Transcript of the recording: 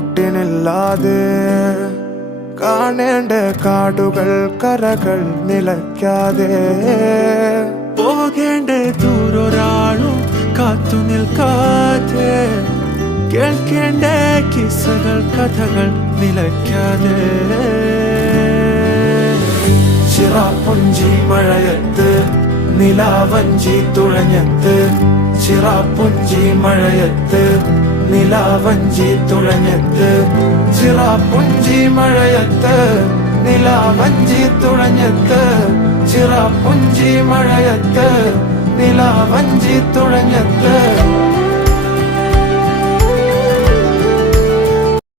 കൂട്ടിനില്ലാതെ കാണേണ്ട കാടുകൾ കരകൾ നിലയ്ക്കാതെ പോകേണ്ട ദൂരൊരാളും കാത്തു നിൽക്കാതെ കേൾക്കേണ്ട കിസ്സകൾ കഥകൾ നിലയ്ക്കാതെ ചിറാപ്പുഞ്ചി മഴയത്ത് നിലാവഞ്ചി തുഴഞ്ഞത്ത് ചിറാപ്പുഞ്ചി മഴയത്ത് നിലാവഞ്ചി തുഴഞ്ഞത്ത് ചിറാപ്പുഞ്ചി മഴയത്ത് നിലാവഞ്ചി തുഴഞ്ഞത്ത് ചിറാപ്പുഞ്ചി മഴയത്ത് നിലാവഞ്ചി തുഴഞ്ഞത്ത്